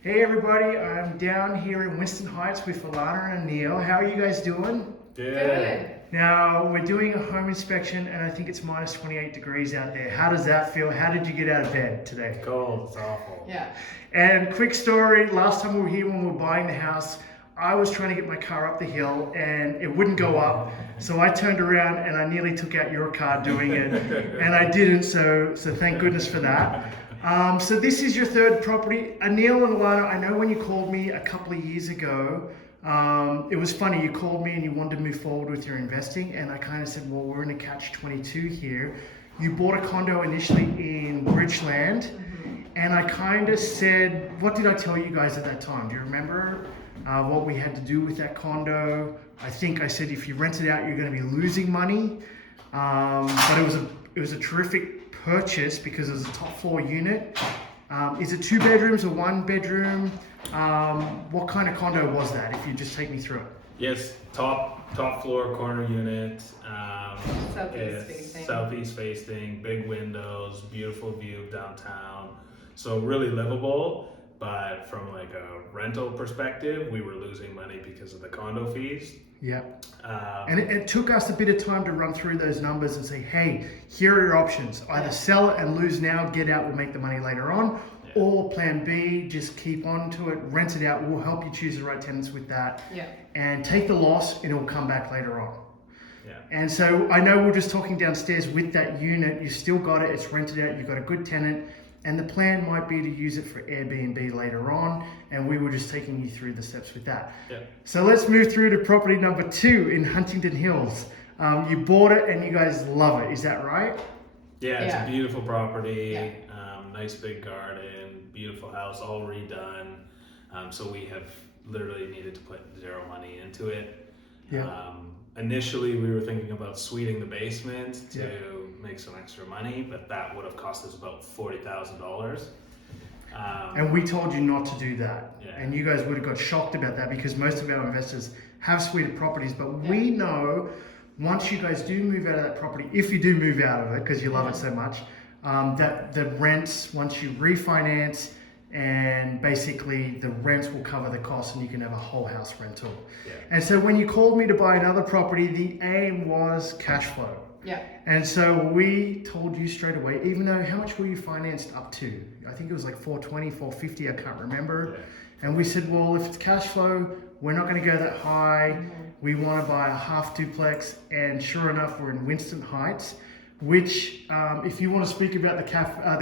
Hey everybody, I'm down here in Winston Heights with Alana and Neil. How are you guys doing? Good. Now, we're doing a home inspection and I think it's minus 28 degrees out there. How does that feel? How did you get out of bed today? Cold. It's awful. Yeah. And quick story, last time we were here when we were buying the house, I was trying to get my car up the hill and it wouldn't go up. So I turned around and I nearly took out your car doing it and I didn't, so thank goodness for that. So this is your third property. Neil and Alana, I know when you called me a couple of years ago, it was funny, you called me and you wanted to move forward with your investing and I kind of said, well, we're in a catch-22 here. You bought a condo initially in Bridgeland and I kind of said, what did I tell you guys at that time? Do you remember what we had to do with that condo? I think I said if you rent it out, you're going to be losing money. But it was a terrific purchase because it was a top floor unit. Is it 2 bedrooms or 1 bedroom? What kind of condo was that? If you just take me through it. Yes, top floor corner unit. Southeast facing, big windows, beautiful view of downtown. So really livable, but from like a rental perspective, we were losing money because of the condo fees. Yep. And it took us a bit of time to run through those numbers and say, hey, here are your options. Either sell it and lose now, get out, we'll make the money later on. Yeah. Or plan B, just keep on to it, rent it out. We'll help you choose the right tenants with that. Yeah. And take the loss and it will come back later on. Yeah. And so I know we're just talking downstairs with that unit. You still got it. It's rented out. You've got a good tenant. And the plan might be to use it for Airbnb later on. And we were just taking you through the steps with that. Yeah. So let's move through to property number 2 in Huntington Hills. You bought it and you guys love it. Is that right? Yeah, it's Yeah. a beautiful property. Yeah. Nice big garden, beautiful house, all redone. So we have literally needed to put zero money into it. Yeah. Initially, we were thinking about suiting the basement to Yeah. make some extra money, but that would have cost us about $40,000. And we told you not to do that. Yeah. And you guys would have got shocked about that because most of our investors have suited properties. But we know once you guys do move out of that property, if you do move out of it because you love it so much, that the rents, once you refinance, and basically the rents will cover the cost and you can have a whole house rental. Yeah. And so when you called me to buy another property, the aim was cash flow. Yeah. And so we told you straight away, even though how much were you financed up to? I think it was like 420, 450, I can't remember. Yeah. And we said, well, if it's cash flow, we're not going to go that high. We want to buy a half duplex. And sure enough, we're in Winston Heights, which if you want to speak about the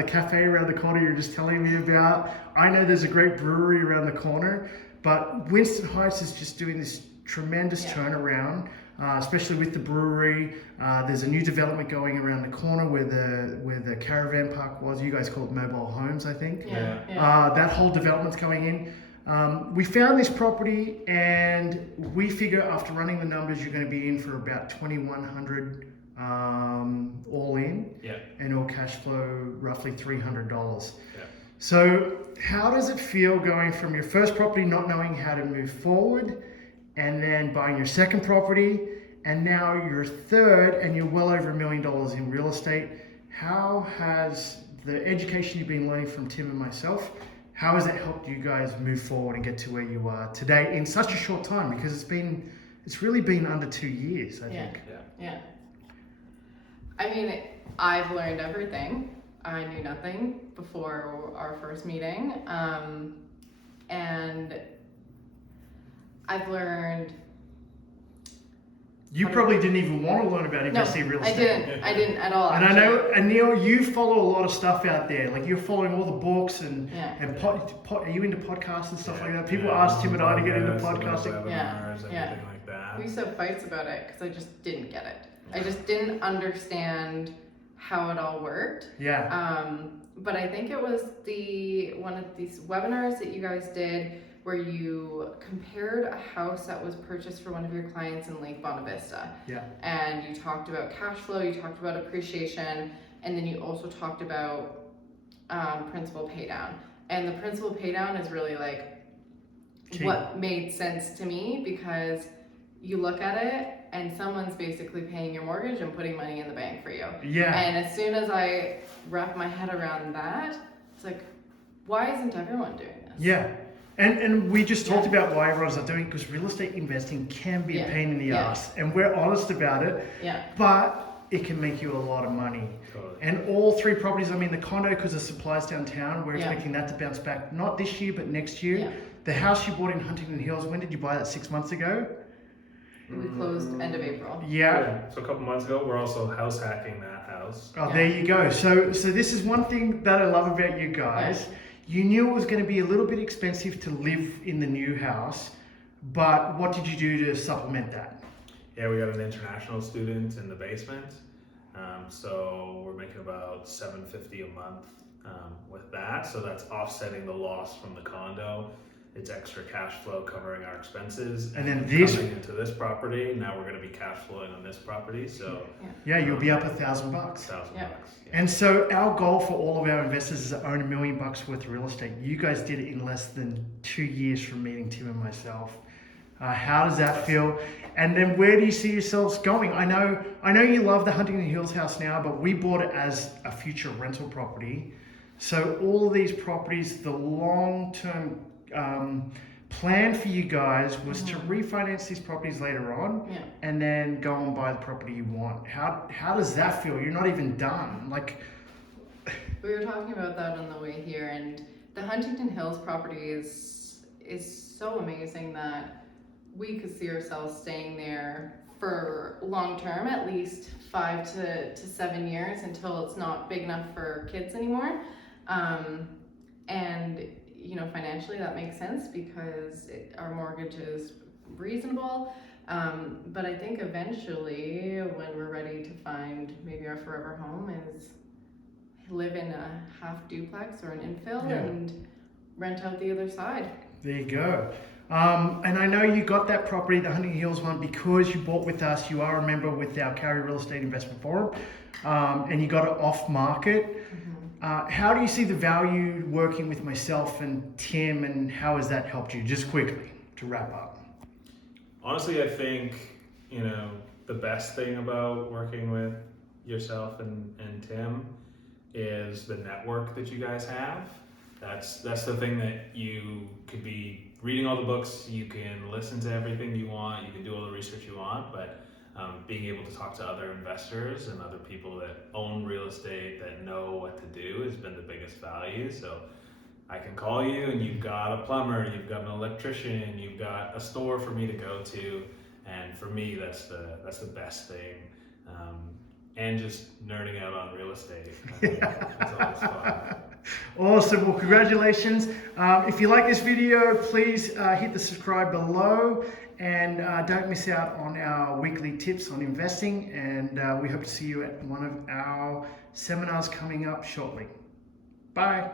cafe around the corner you're just telling me about, I know there's a great brewery around the corner, but Winston Heights is just doing this tremendous turnaround, especially with the brewery. There's a new development going around the corner where the caravan park was. You guys call it mobile homes, I think. Yeah. That whole development's going in. We found this property and we figure after running the numbers, you're going to be in for about $2,100 all in, and all cash flow roughly $300. Yeah. So how does it feel going from your first property not knowing how to move forward and then buying your second property and now your third and you're well over $1 million in real estate? How has the education you've been learning from Tim and myself, how has it helped you guys move forward and get to where you are today in such a short time? Because it's really been under 2 years, I think. Yeah. I mean, I've learned everything. I knew nothing before our first meeting. And I've learned... You probably didn't even want to learn about investing in real estate. I didn't at all. And actually. I know, and Neil, you follow a lot of stuff out there. Like you're following all the books and are you into podcasts and stuff like that? People ask Tim and I to get into podcasting. Everything like that. We used to have fights about it because I just didn't get it. I just didn't understand how it all worked. Yeah. But I think it was one of these webinars that you guys did where you compared a house that was purchased for one of your clients in Lake Bonavista. Yeah. And you talked about cash flow, you talked about appreciation, and then you also talked about principal pay down. And the principal pay down is really like what made sense to me because you look at it and someone's basically paying your mortgage and putting money in the bank for you. Yeah. And as soon as I wrap my head around that, it's like, why isn't everyone doing this? Yeah. And we just talked about why everyone's not doing it, because real estate investing can be a pain in the ass, and we're honest about it. Yeah. But it can make you a lot of money. Totally. And all 3 properties, I mean, the condo, because of supplies downtown, we're Yeah. expecting that to bounce back, not this year, but next year. Yeah. The house you bought in Huntington Hills, when did you buy that? 6 months ago? We closed end of April. Yeah. So a couple months ago, we're also house hacking that house. Oh, Yeah. there you go. So this is one thing that I love about you guys. You knew it was going to be a little bit expensive to live in the new house, but what did you do to supplement that? Yeah, we got an international student in the basement. So we're making about $750 a month with that. So that's offsetting the loss from the condo. It's extra cash flow covering our expenses. And then this, coming into this property, now we're going to be cash flowing on this property. So yeah, you'll be up $1,000. $1,000. Yeah. And so our goal for all of our investors is to own $1 million worth of real estate. You guys did it in less than 2 years from meeting Tim and myself. How does that feel? And then where do you see yourselves going? I know you love the Huntington Hills house now, but we bought it as a future rental property. So all of these properties, the long-term plan for you guys was to refinance these properties later on, and then go and buy the property you want. How does that feel? You're not even done. Like, We were talking about that on the way here, and the Huntington Hills property is so amazing that we could see ourselves staying there for long term, at least 5 to 7 years, until it's not big enough for kids anymore. And financially that makes sense because our mortgage is reasonable. But I think eventually, when we're ready to find maybe our forever home, is live in a half duplex or an infill and rent out the other side. there you go. And I know you got that property, the Huntington Hills one, because you bought with us. You are a member with our Calgary Real Estate Investment Forum, and you got it off market. How do you see the value working with myself and Tim, and how has that helped you? Just quickly to wrap up. Honestly, I think, the best thing about working with yourself and Tim is the network that you guys have. That's the thing that you could be reading all the books, you can listen to everything you want, you can do all the research you want, but being able to talk to other investors and other people that own real estate that know what to do has been the biggest value. So I can call you and you've got a plumber, you've got an electrician, you've got a store for me to go to, and for me that's the best thing. And just nerding out on real estate. It's always fun. Awesome. Well, congratulations. If you like this video, please hit the subscribe below, and don't miss out on our weekly tips on investing. And we hope to see you at one of our seminars coming up shortly. Bye.